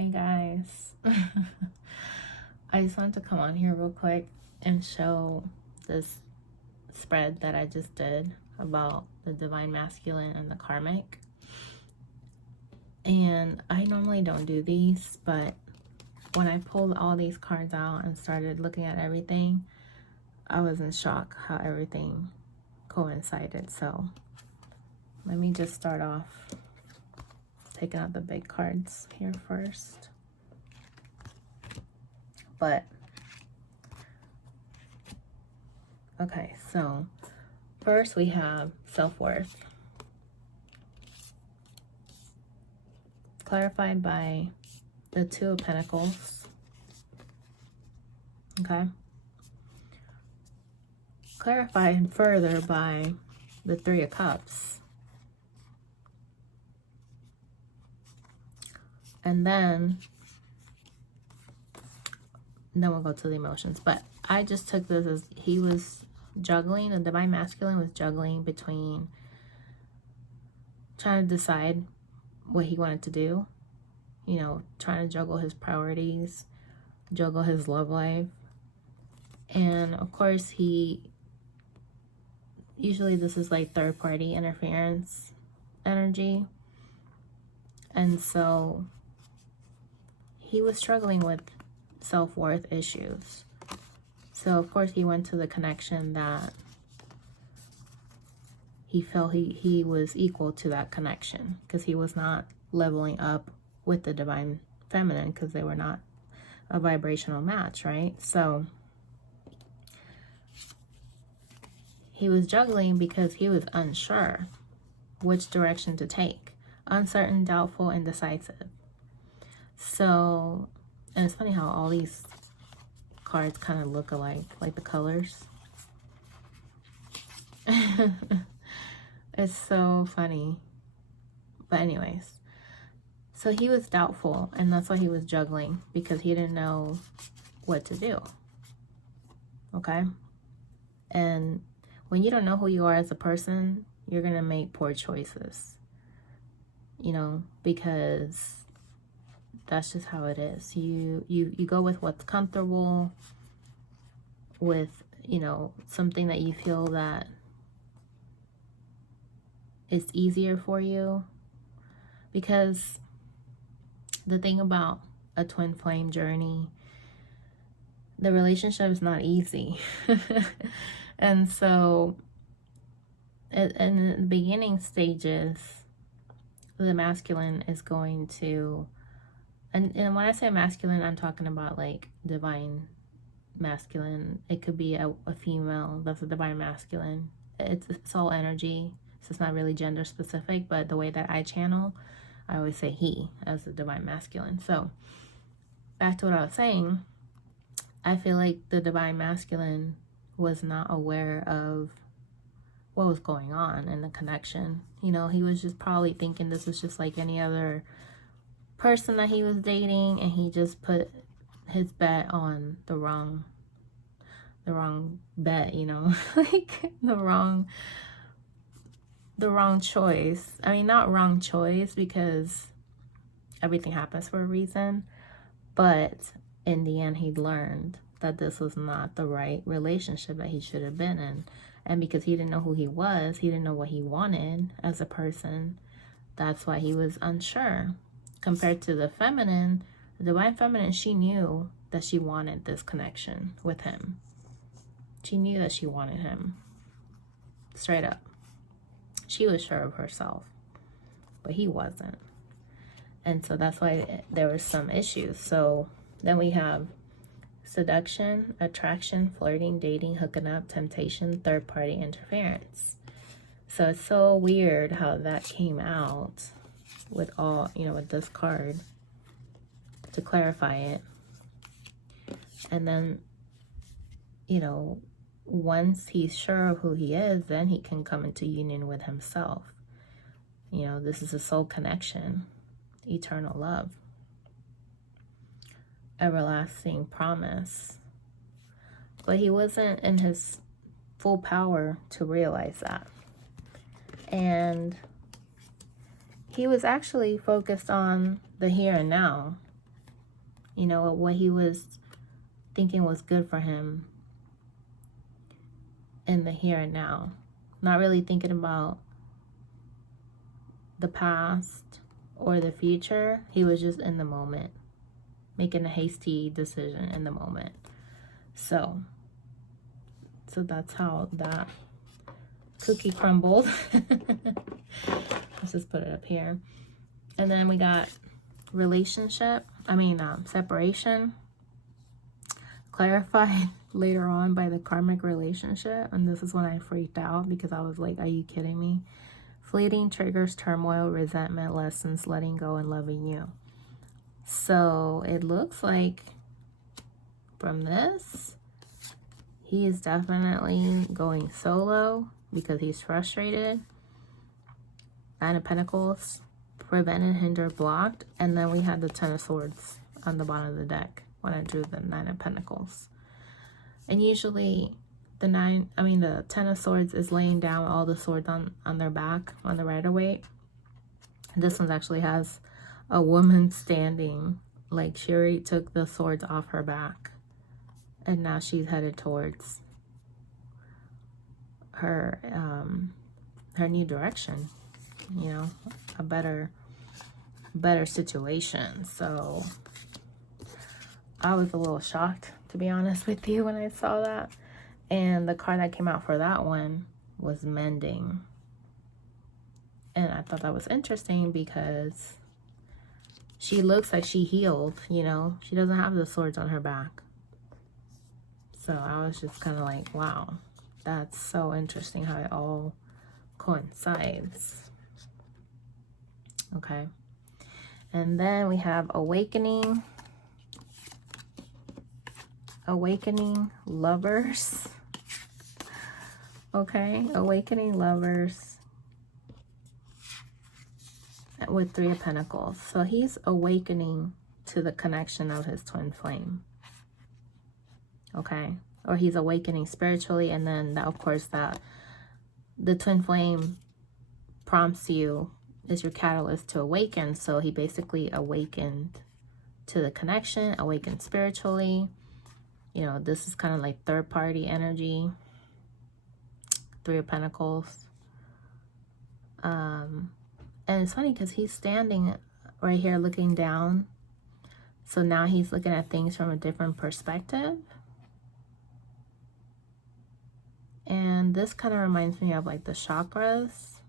Hey guys, I just wanted to come on here real quick and show this spread that I just did about the divine masculine and the karmic. And I normally don't do these, but when I pulled all these cards out and started looking at everything, I was in shock how everything coincided. So let me just start off taking out the big cards here first. But okay, so first we have self-worth, clarified by the Two of Pentacles. Okay, clarified further by the Three of Cups. And then we'll go to the emotions. But I just took this as he was juggling, the divine masculine was juggling between trying to decide what he wanted to do, you know, trying to juggle his priorities, juggle his love life. And of course, usually this is like third party interference energy. And so he was struggling with self-worth issues. So of course he went to the connection that he felt he was equal to that connection, because he was not leveling up with the divine feminine, because they were not a vibrational match, right? So he was juggling because he was unsure which direction to take, uncertain, doubtful, indecisive. So, and it's funny how all these cards kind of look alike, like the colors. It's so funny. But anyways, so he was doubtful, and that's why he was juggling, because he didn't know what to do. Okay? And when you don't know who you are as a person, you're going to make poor choices. You know, because that's just how it is. You go with what's comfortable, with, you know, something that you feel that is easier for you. Because the thing about a twin flame journey, the relationship is not easy. And so in the beginning stages, the masculine is going to, and when I say masculine, I'm talking about like divine masculine. It could be a female that's a divine masculine. It's all energy, so it's not really gender specific, but the way that I channel, I always say he as the divine masculine. So back to what I was saying, I feel like the divine masculine was not aware of what was going on in the connection. You know, he was just probably thinking this was just like any other person that he was dating, and he just put his bet on the wrong bet, you know, like the wrong choice. I mean, not wrong choice, because everything happens for a reason, but in the end he learned that this was not the right relationship that he should have been in. And because he didn't know who he was, he didn't know what he wanted as a person, that's why he was unsure. Compared to the feminine, the divine feminine, she knew that she wanted this connection with him. She knew that she wanted him. Straight up. She was sure of herself, but he wasn't. And so that's why there was some issues. So then we have seduction, attraction, flirting, dating, hooking up, temptation, third-party interference. So it's so weird how that came out with all, you know, with this card to clarify it. And then, you know, once he's sure of who he is, then he can come into union with himself. You know, this is a soul connection, eternal love, everlasting promise. But he wasn't in his full power to realize that. And he was actually focused on the here and now you know, what he was thinking was good for him in the here and now. Not really thinking about the past or the future. He was just in the moment, making a hasty decision in the moment. So that's how that cookie crumbled. Let's just put it up here. And then we got separation, clarified later on by the karmic relationship. And this is when I freaked out, because I was like, are you kidding me? Fleeting triggers turmoil, resentment, lessons, letting go, and loving you. So it looks like from this, he is definitely going solo because he's frustrated. Nine of Pentacles, prevented, hindered, blocked. And then we had the Ten of Swords on the bottom of the deck when I drew the Nine of Pentacles. And usually the Ten of Swords is laying down all the swords on their back, on the Rider-Waite. This one actually has a woman standing, like she already took the swords off her back. And now she's headed towards her new direction, you know, a better situation. So I was a little shocked, to be honest with you, when I saw that. And the card that came out for that one was mending. And I thought that was interesting because she looks like she healed, you know. She doesn't have the swords on her back. So I was just kind of like, wow, that's so interesting how it all coincides. Okay. And then we have awakening. Awakening lovers. Okay, awakening lovers with Three of Pentacles. So he's awakening to the connection of his twin flame. Okay, or he's awakening spiritually, and then of course that the twin flame prompts you, is your catalyst to awaken. So he basically awakened to the connection, awakened spiritually. You know, this is kind of like third party energy. Three of Pentacles. And it's funny because he's standing right here looking down. So now he's looking at things from a different perspective. And this kind of reminds me of like the chakras.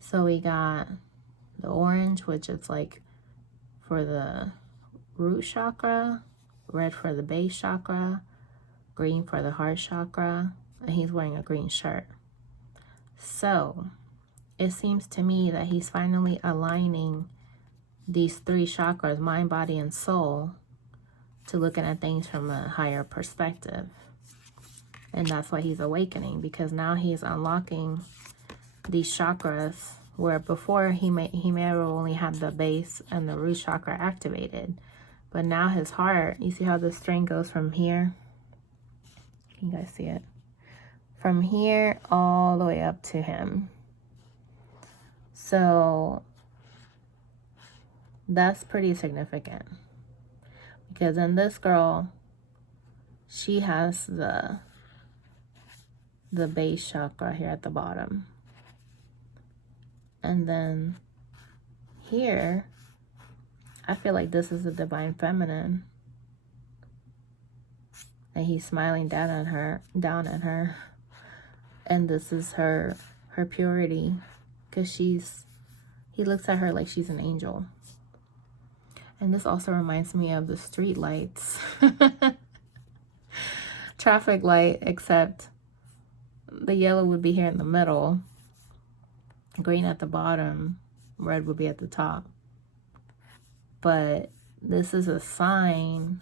So we got the orange, which is like for the root chakra, red for the base chakra, green for the heart chakra, and he's wearing a green shirt. So it seems to me that he's finally aligning these three chakras, mind, body, and soul, to looking at things from a higher perspective. And that's why he's awakening, because now he's unlocking these chakras where before he may have only had the base and the root chakra activated. But now his heart, you see how the string goes from here? Can you guys see it? From here all the way up to him. So that's pretty significant. Because then this girl, she has the base chakra here at the bottom. And then here, I feel like this is the divine feminine. And he's smiling down at her. And this is her purity. Because he looks at her like she's an angel. And this also reminds me of the street lights. Traffic light, except the yellow would be here in the middle, green at the bottom, red would be at the top. But this is a sign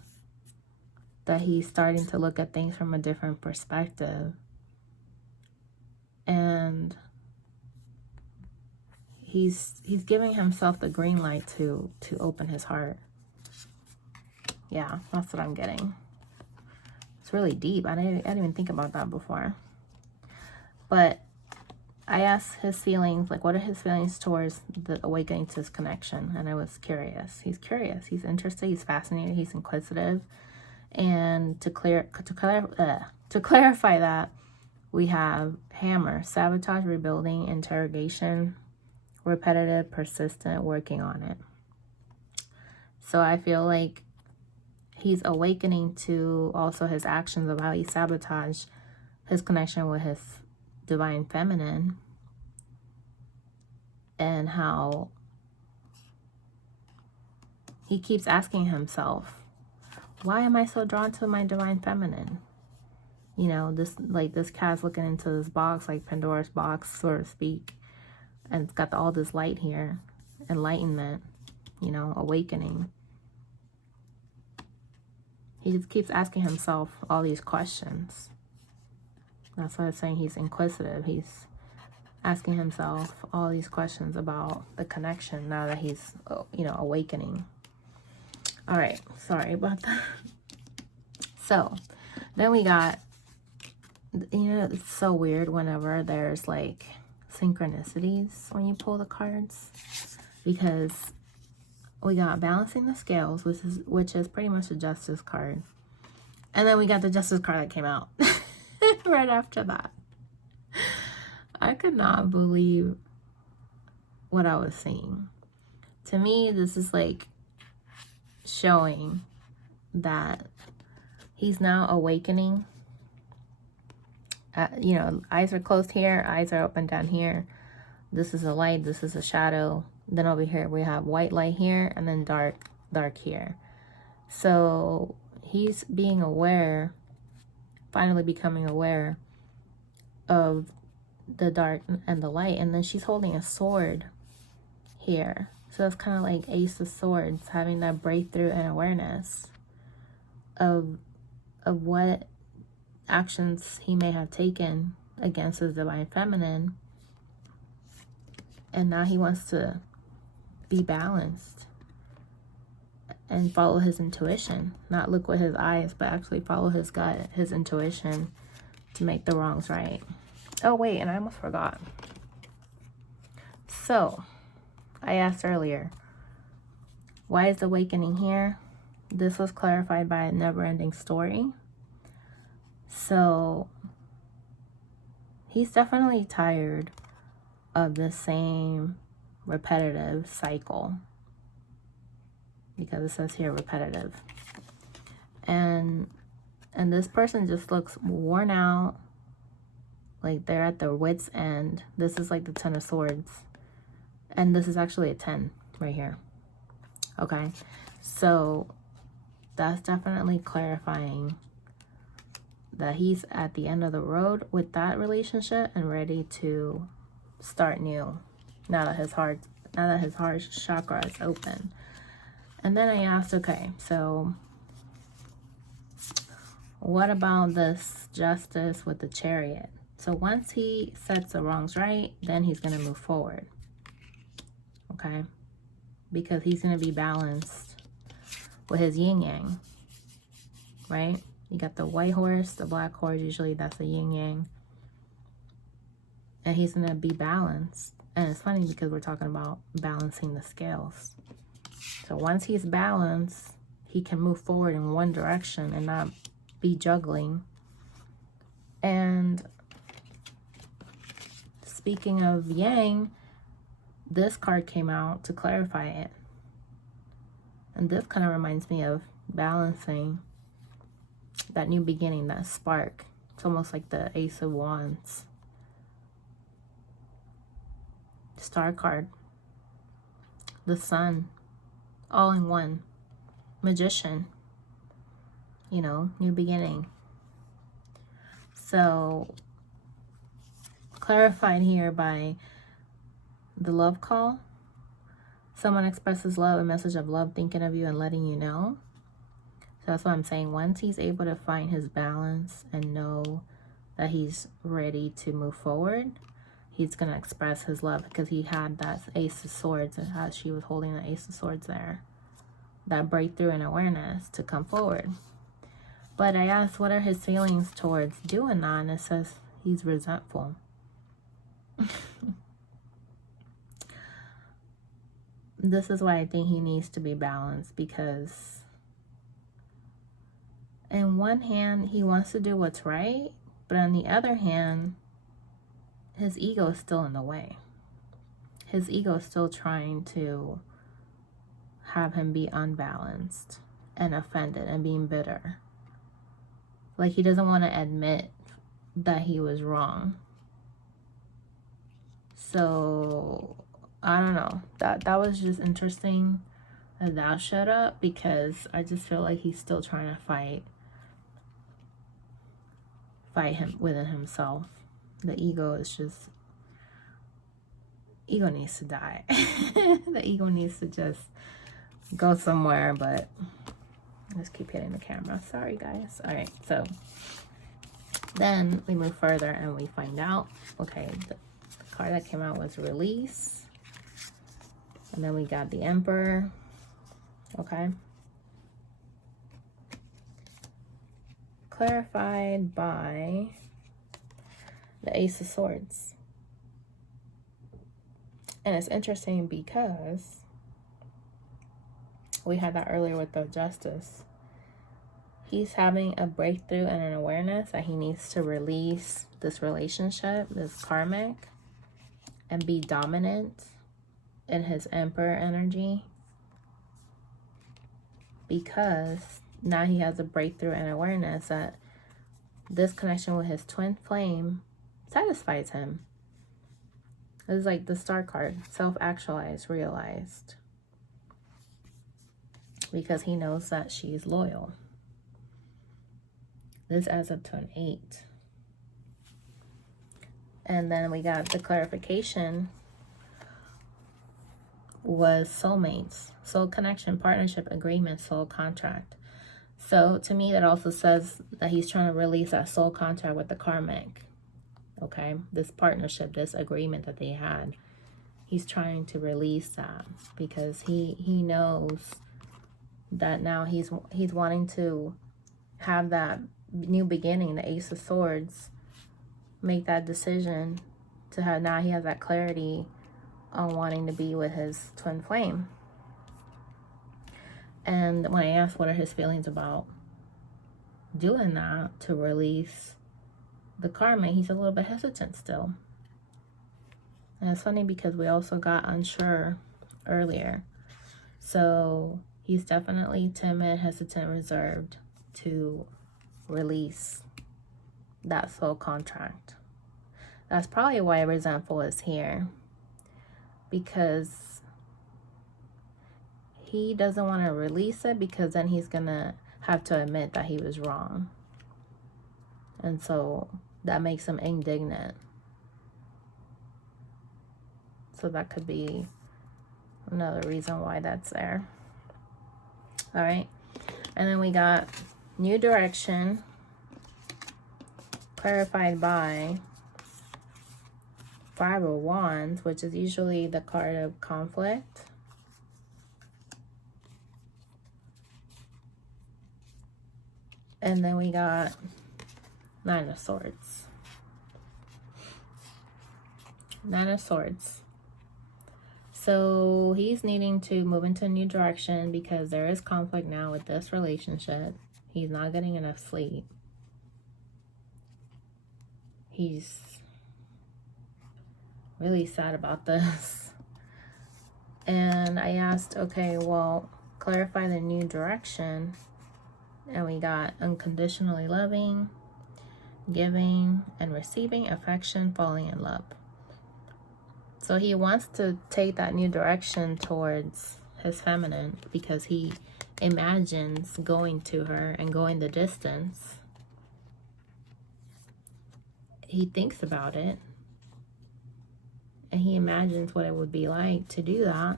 that he's starting to look at things from a different perspective. And he's giving himself the green light to open his heart. Yeah, that's what I'm getting. It's really deep. I didn't even think about that before. But I asked his feelings, like, what are his feelings towards the awakening to his connection? And I was curious. He's curious. He's interested. He's fascinated. He's inquisitive. And to clarify that, we have hammer, sabotage, rebuilding, interrogation, repetitive, persistent, working on it. So I feel like he's awakening to also his actions of how he sabotaged his connection with his divine feminine, and how he keeps asking himself, why am I so drawn to my divine feminine? You know, this cat's looking into this box, like Pandora's box, so to speak, and it's got all this light here, enlightenment, you know, awakening. He just keeps asking himself all these questions. That's why I was saying he's inquisitive. He's asking himself all these questions about the connection now that he's, you know, awakening. All right, sorry about that. So then we got, you know, it's so weird whenever there's like synchronicities when you pull the cards, because we got balancing the scales, which is pretty much a justice card, and then we got the justice card that came out right after that. I could not believe what I was seeing. To me, this is like showing that he's now awakening. You know, eyes are closed here, eyes are open down here. This is a light, this is a shadow. Then over here we have white light here, and then dark here. So he's being aware, finally becoming aware of the dark and the light. And then she's holding a sword here. So it's kind of like Ace of Swords, having that breakthrough and awareness of what actions he may have taken against his divine feminine. And now he wants to be balanced and follow his intuition, not look with his eyes, but actually follow his gut, his intuition, to make the wrongs right. Oh wait, and I almost forgot. So I asked earlier, why is the awakening here? This was clarified by a never-ending story. So he's definitely tired of the same repetitive cycle, because it says here repetitive, and this person just looks worn out, like they're at their wits' end. This is like the 10 of Swords, and this is actually a 10 right here. Okay, so that's definitely clarifying that he's at the end of the road with that relationship and ready to start new, now that his heart chakra is open. And then I asked, okay, so what about this justice with the Chariot? So once he sets the wrongs right, then he's going to move forward. Okay? Because he's going to be balanced with his yin yang. Right? You got the white horse, the black horse, usually that's the yin yang. And he's going to be balanced. And it's funny because we're talking about balancing the scales. So once he's balanced, he can move forward in one direction and not be juggling. And speaking of yang, this card came out to clarify it. And this kind of reminds me of balancing, that new beginning, that spark. It's almost like the Ace of Wands. Star card, the sun, all in one. Magician, you know, new beginning. So clarified here by the love call. Someone expresses love, a message of love, thinking of you and letting you know. So that's what I'm saying. Once he's able to find his balance and know that he's ready to move forward, he's going to express his love, because he had that Ace of Swords, and how she was holding the Ace of Swords there. That breakthrough and awareness to come forward. But I asked, what are his feelings towards doing that? And it says he's resentful. This is why I think he needs to be balanced, because in one hand, he wants to do what's right, but on the other hand, his ego is still in the way. His ego is still trying to have him be unbalanced and offended and being bitter. Like, he doesn't want to admit that he was wrong. So, I don't know. That was just interesting that showed up, because I just feel like he's still trying to fight him within himself. The ego is just, ego needs to die. The ego needs to just go somewhere. But let's keep hitting the camera. Sorry, guys. All right, so then we move further and we find out, okay, the card that came out was release. And then we got the Emperor. Okay. Clarified by the Ace of Swords. And it's interesting because we had that earlier with the Justice. He's having a breakthrough and an awareness that he needs to release this relationship, this karmic, and be dominant in his Emperor energy, because now he has a breakthrough and awareness that this connection with his twin flame satisfies him. It's like the Star card, self-actualized, realized, because he knows that she's loyal. This adds up to an 8. And then we got the clarification was soulmates, soul connection, partnership, agreement, soul contract. So to me, that also says that he's trying to release that soul contract with the karmic. Okay, this partnership, this agreement that they had, he's trying to release that, because he knows that now he's wanting to have that new beginning, the Ace of Swords, make that decision to have, now he has that clarity on wanting to be with his twin flame. And when I asked what are his feelings about doing that to release the karma, he's a little bit hesitant still. And it's funny because we also got unsure earlier. So he's definitely timid, hesitant, reserved to release that soul contract. That's probably why resentful is here, because he doesn't want to release it, because then he's gonna have to admit that he was wrong, and so that makes him indignant. So that could be another reason why that's there. All right, and then we got new direction, clarified by 5 of Wands, which is usually the card of conflict. And then we got 9 of Swords. 9 of Swords. So he's needing to move into a new direction because there is conflict now with this relationship. He's not getting enough sleep. He's really sad about this. And I asked, okay, well, clarify the new direction. And we got unconditionally loving, giving, and receiving affection, falling in love. So he wants to take that new direction towards his feminine because he imagines going to her and going the distance. He thinks about it. And he imagines what it would be like to do that.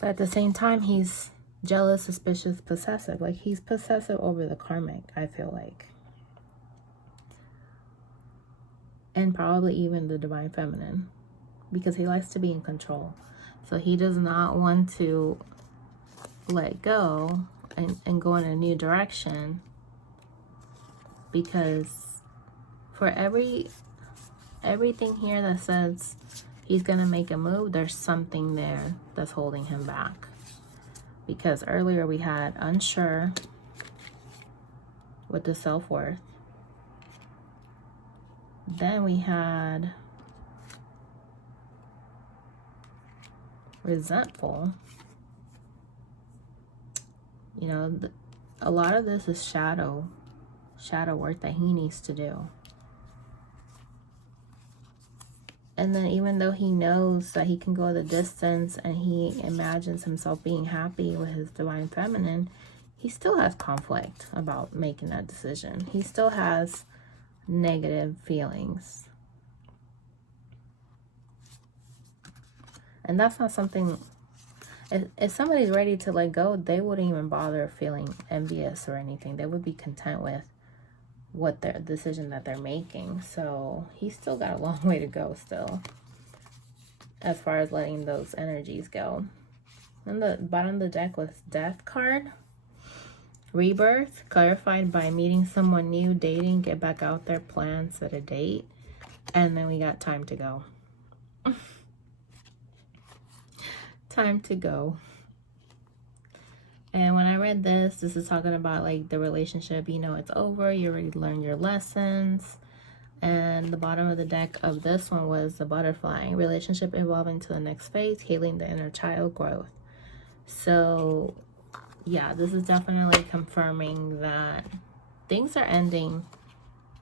But at the same time, he's jealous, suspicious, possessive. Like, he's possessive over the karmic, I feel like. And probably even the divine feminine. Because he likes to be in control. So he does not want to let go and go in a new direction. Because for every everything here that says he's going to make a move, there's something there that's holding him back. Because earlier we had unsure with the self-worth. Then we had resentful. You know, a lot of this is shadow work that he needs to do. And then even though he knows that he can go the distance and he imagines himself being happy with his divine feminine, he still has conflict about making that decision. He still has negative feelings. And that's not something, if somebody's ready to let go, they wouldn't even bother feeling envious or anything. They would be content with what their decision that they're making. So he's still got a long way to go still, as far as letting those energies go. And the bottom of the deck was Death card. Rebirth, clarified by meeting someone new, dating, get back out there, plan, set a date. And then we got time to go. Time to go. And when I read this is talking about like the relationship, you know, it's over, you already learned your lessons. And the bottom of the deck of this one was the butterfly, relationship evolving to the next phase, healing the inner child growth. So yeah, this is definitely confirming that things are ending.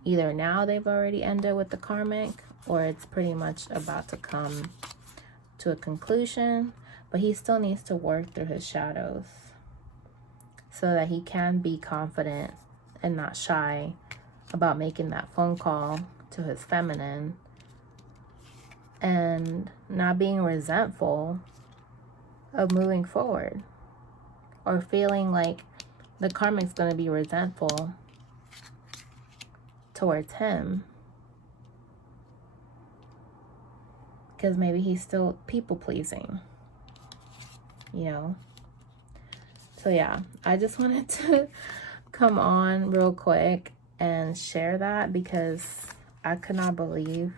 Either now they've already ended with the karmic, or it's pretty much about to come to a conclusion. But he still needs to work through his shadows so that he can be confident and not shy about making that phone call to his feminine, and not being resentful of moving forward, or feeling like the karmic's going to be resentful towards him because maybe he's still people pleasing, you know. So yeah, I just wanted to come on real quick and share that because I could not believe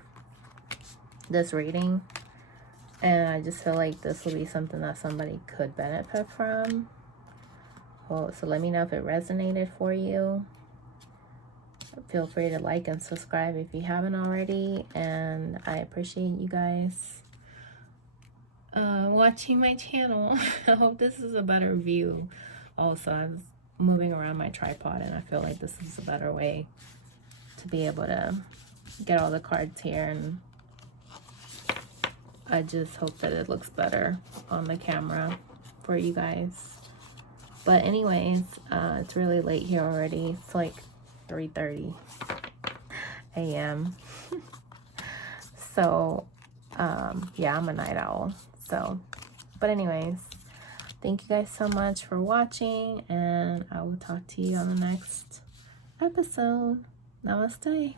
this reading, and I just feel like this will be something that somebody could benefit from. Well, so let me know if it resonated for you. Feel free to like and subscribe if you haven't already, and I appreciate you guys watching my channel. I hope this is a better view. Also, I was moving around my tripod and I feel like this is a better way to be able to get all the cards here, and I just hope that it looks better on the camera for you guys. But anyways, it's really late here already. It's like 3:30 a.m. So yeah, I'm a night owl. So, but anyways, thank you guys so much for watching, and I will talk to you on the next episode. Namaste.